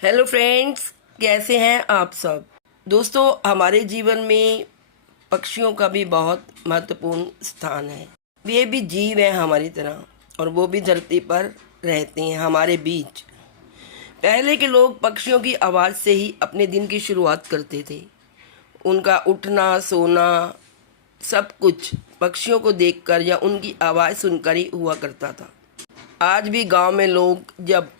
Hello friends, कैसे हैं आप सब। दोस्तों, हमारे जीवन में पक्षियों का भी बहुत महत्वपूर्ण स्थान है। ये भी जीव हैं हमारी तरह, और वो भी धरती पर रहते हैं हमारे बीच। पहले के लोग पक्षियों की आवाज़ से ही अपने दिन की शुरुआत करते थे। उनका उठना सोना सब कुछ पक्षियों को देखकर या उनकी आवाज़ सुनकर ही हुआ करता था। आज भी गांव में लोग जब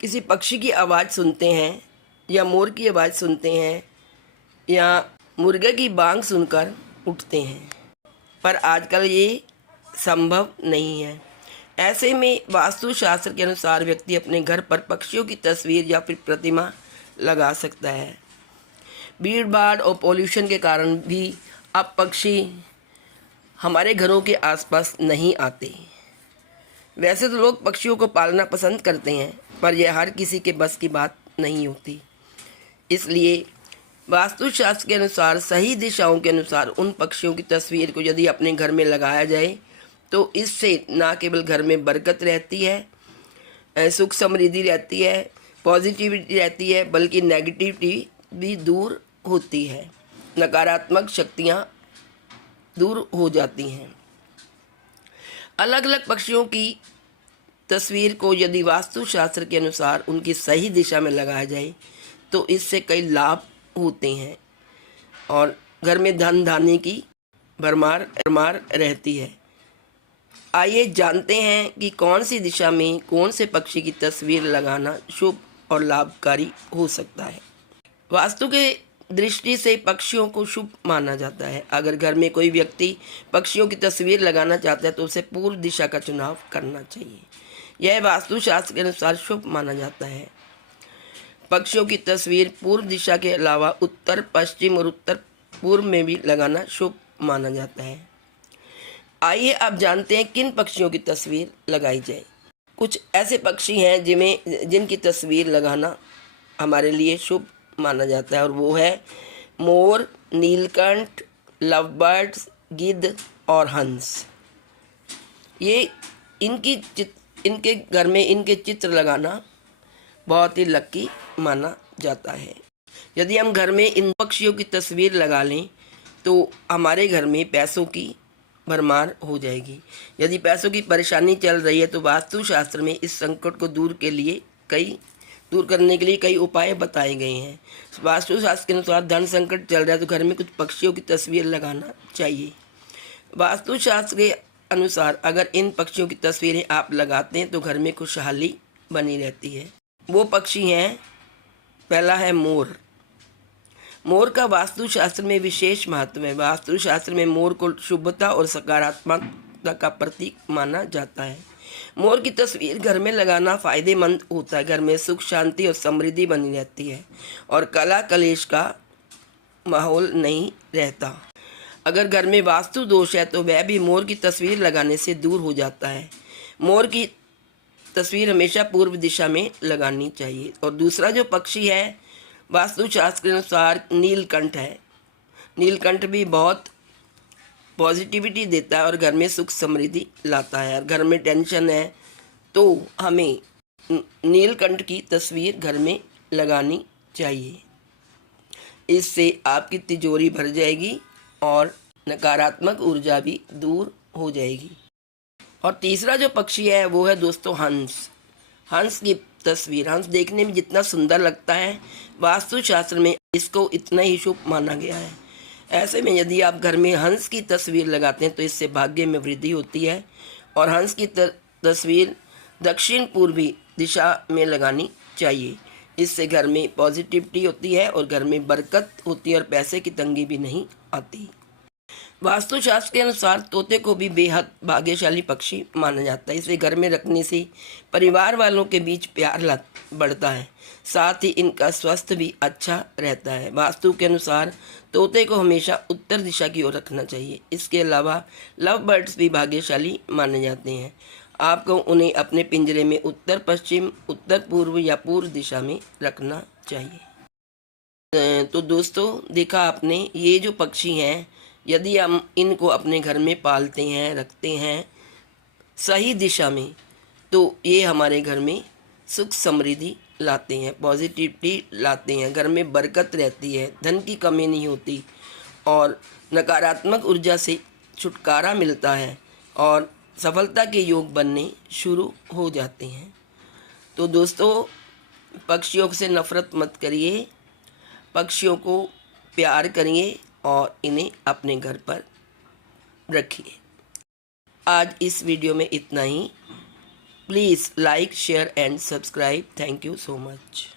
किसी पक्षी की आवाज़ सुनते हैं या मोर की आवाज़ सुनते हैं या मुर्गे की बांग सुनकर उठते हैं, पर आजकल ये संभव नहीं है। ऐसे में वास्तुशास्त्र के अनुसार व्यक्ति अपने घर पर पक्षियों की तस्वीर या फिर प्रतिमा लगा सकता है। भीड़ भाड़ और पोल्यूशन के कारण भी अब पक्षी हमारे घरों के आसपास नहीं आते। वैसे तो लोग पक्षियों को पालना पसंद करते हैं, पर यह हर किसी के बस की बात नहीं होती। इसलिए वास्तुशास्त्र के अनुसार सही दिशाओं के अनुसार उन पक्षियों की तस्वीर को यदि अपने घर में लगाया जाए तो इससे ना केवल घर में बरकत रहती है, सुख समृद्धि रहती है, पॉजिटिविटी रहती है, बल्कि नेगेटिविटी भी दूर होती है, नकारात्मक शक्तियाँ दूर हो जाती हैं। अलग अलग पक्षियों की तस्वीर को यदि वास्तुशास्त्र के अनुसार उनकी सही दिशा में लगाया जाए तो इससे कई लाभ होते हैं और घर में धन धान्य की भरमार रहती है। आइए जानते हैं कि कौन सी दिशा में कौन से पक्षी की तस्वीर लगाना शुभ और लाभकारी हो सकता है। वास्तु के दृष्टि से पक्षियों को शुभ माना जाता है। अगर घर में कोई व्यक्ति पक्षियों की तस्वीर लगाना चाहता है तो उसे पूर्व दिशा का चुनाव करना चाहिए। यह वास्तुशास्त्र के अनुसार शुभ माना जाता है। पक्षियों की तस्वीर पूर्व दिशा के अलावा उत्तर पश्चिम और उत्तर पूर्व में भी लगाना शुभ माना जाता है। आइए अब जानते हैं किन पक्षियों की तस्वीर लगाई जाए। कुछ ऐसे पक्षी हैं जिनकी तस्वीर लगाना हमारे लिए शुभ माना जाता है, और वो है मोर, नीलकंठ, लव बर्ड्स, गिद्ध और हंस। ये इनके घर में इनके चित्र लगाना बहुत ही लकी माना जाता है। यदि हम घर में इन पक्षियों की तस्वीर लगा लें तो हमारे घर में पैसों की भरमार हो जाएगी। यदि पैसों की परेशानी चल रही है तो वास्तुशास्त्र में इस संकट को दूर करने के लिए कई उपाय बताए गए हैं। वास्तुशास्त्र के अनुसार धन संकट चल रहा है तो घर में कुछ पक्षियों की तस्वीर लगाना चाहिए। वास्तुशास्त्र के अनुसार अगर इन पक्षियों की तस्वीरें आप लगाते हैं तो घर में खुशहाली बनी रहती है। वो पक्षी हैं, पहला है मोर। मोर का वास्तुशास्त्र में विशेष महत्व है। वास्तुशास्त्र में मोर को शुभता और सकारात्मकता का प्रतीक माना जाता है। मोर की तस्वीर घर में लगाना फायदेमंद होता है। घर में सुख शांति और समृद्धि बनी रहती है और कला कलेश का माहौल नहीं रहता। अगर घर में वास्तु दोष है तो वह भी मोर की तस्वीर लगाने से दूर हो जाता है। मोर की तस्वीर हमेशा पूर्व दिशा में लगानी चाहिए। और दूसरा जो पक्षी है वास्तुशास्त्र के अनुसार नीलकंठ है। नीलकंठ भी बहुत पॉजिटिविटी देता है और घर में सुख समृद्धि लाता है। और घर में टेंशन है तो हमें नीलकंठ की तस्वीर घर में लगानी चाहिए। इससे आपकी तिजोरी भर जाएगी और नकारात्मक ऊर्जा भी दूर हो जाएगी। और तीसरा जो पक्षी है वो है दोस्तों हंस। हंस की तस्वीर, हंस देखने में जितना सुंदर लगता है वास्तुशास्त्र में इसको इतना ही शुभ माना गया है। ऐसे में यदि आप घर में हंस की तस्वीर लगाते हैं तो इससे भाग्य में वृद्धि होती है। और हंस की तस्वीर दक्षिण पूर्वी दिशा में लगानी चाहिए। इससे घर में पॉजिटिविटी होती है और घर में बरकत होती है और पैसे की तंगी भी नहीं आती। वास्तुशास्त्र के अनुसार तोते को भी बेहद भाग्यशाली पक्षी माना जाता है। इसे घर में रखने से परिवार वालों के बीच प्यार बढ़ता है, साथ ही इनका स्वास्थ्य भी अच्छा रहता है। वास्तु के अनुसार तोते को हमेशा उत्तर दिशा की ओर रखना चाहिए। इसके अलावा लव बर्ड्स भी भाग्यशाली माने जाते हैं। आपको उन्हें अपने पिंजरे में उत्तर पश्चिम, उत्तर पूर्व या पूर्व दिशा में रखना चाहिए। तो दोस्तों, देखा आपने, ये जो पक्षी हैं यदि हम इनको अपने घर में पालते हैं, रखते हैं सही दिशा में, तो ये हमारे घर में सुख समृद्धि लाते हैं, पॉजिटिविटी लाते हैं, घर में बरकत रहती है, धन की कमी नहीं होती और नकारात्मक ऊर्जा से छुटकारा मिलता है और सफलता के योग बनने शुरू हो जाते हैं। तो दोस्तों, पक्षियों से नफ़रत मत करिए, पक्षियों को प्यार करिए और इन्हें अपने घर पर रखिए। आज इस वीडियो में इतना ही। Please like, share and subscribe. Thank you so much.